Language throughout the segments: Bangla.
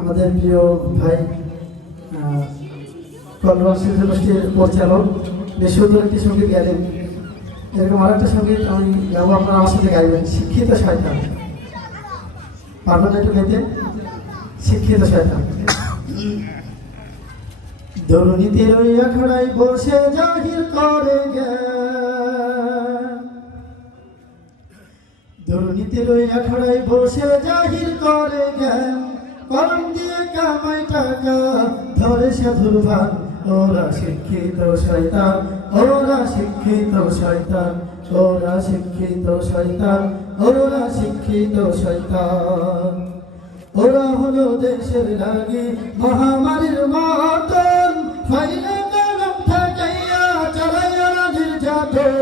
আমাদের প্রিয় ভাই কল্লোল শিল্পী গোষ্ঠীর পরিচালক বেশ সুন্দর একটি সঙ্গীত গাইলেন। এরকম আরেকটা সঙ্গীত আমি গাবো, আপনারা আমার সাথে গাইবেন। শিক্ষিত শয়তান, পারবেন না একটু গাইতে? শিক্ষিত শয়তান। দুর্নীতির ওই আখড়ায় বসে জাহির করে জ্ঞান, দুর্নীতির ওই আখড়ায় বসে জাহির করে জ্ঞান, কলম দিয়ে কামাই টাকা ধরে সাধুর ভান। ওরা শিক্ষিত শয়তান, ওরা শিক্ষিত শয়তান, ওরা শিক্ষিত শয়তান, ওরা শিক্ষিত শয়তান। ওরা হলো দেশের লাগি মহামারীর মতন, ফাইলে কলম ঠেকাইয়া চালাইয়া নির্যাতন।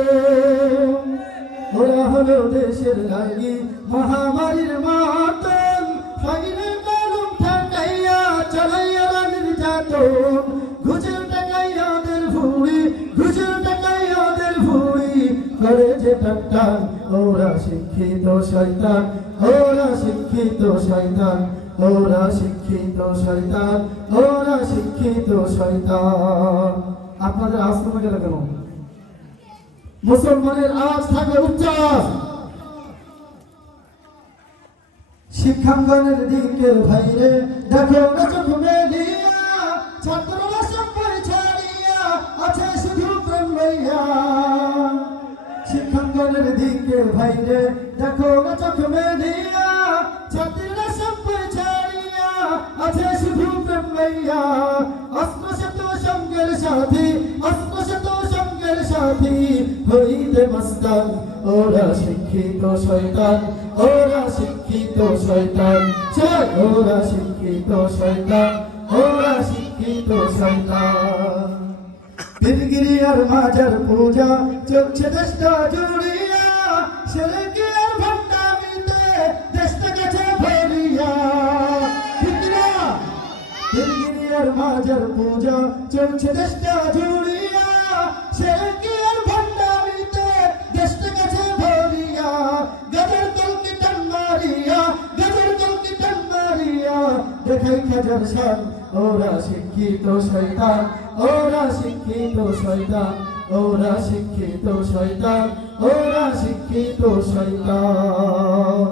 ওরা হলো দেশের লাগি মহামারীর মতন, ফাইলে কলম ঠেকাইয়া চালাইয়া নির্যাতন। ঘুষের টাকাই ওদের ভুঁড়ি, ঘুষের টাকাই ওদের ভুঁড়ি করে যে টান। ওরা শিক্ষিত শয়তান, ওরা শিক্ষিত শয়তান, ওরা শিক্ষিত শয়তান, ওরা শিক্ষিত শয়তান। আপনাদের আজ কমে গেল কেন? মুসলমানের আজ থাকে উচ্চাস। শিক্ষাঙ্গনের দিকে ভাইরে দেখো না চোখ মেলিয়া, ছাত্ররা সব ছাড়িয়া আছে শুধু প্রেম লইয়া। শিক্ষাঙ্গনের দিকে ভাইরে দেখো না চোখ মেলিয়া, ছাত্ররা সব ছাড়িয়া আছে শুধু প্রেম লইয়া। অস্ত্র শত সঙ্গের সাথী, অস্ত্র শত সঙ্গের সাথী হইতে মস্তান। ওরা শিক্ষিত শয়তান, ওরা শিক্ষিত শয়তান, ওরা শিক্ষিত শয়তান, ওরা শিক্ষিত শয়তান। পীরগিরি আর মাজার পূজা চলছে দেশটা জুড়িয়া, ছেলেকে আর ভণ্ডামিতে দেশটা গেছে ভরিয়া। পীরগিরি আর মাজার পূজা চলছে দেশটা জুড়িয়া, ছেলেকে আর ভণ্ডামিতে দেশটা গেছে ভরিয়া। গাজার কলকি টান মারিয়া, গাজার কলকি টান মারিয়া দেখাই খাজার শান। ওরা শিক্ষিত শয়তান, ওরা শিক্ষিত শয়তান, ওরা শিক্ষিত শয়তান, ওরা শিক্ষিত শয়তান।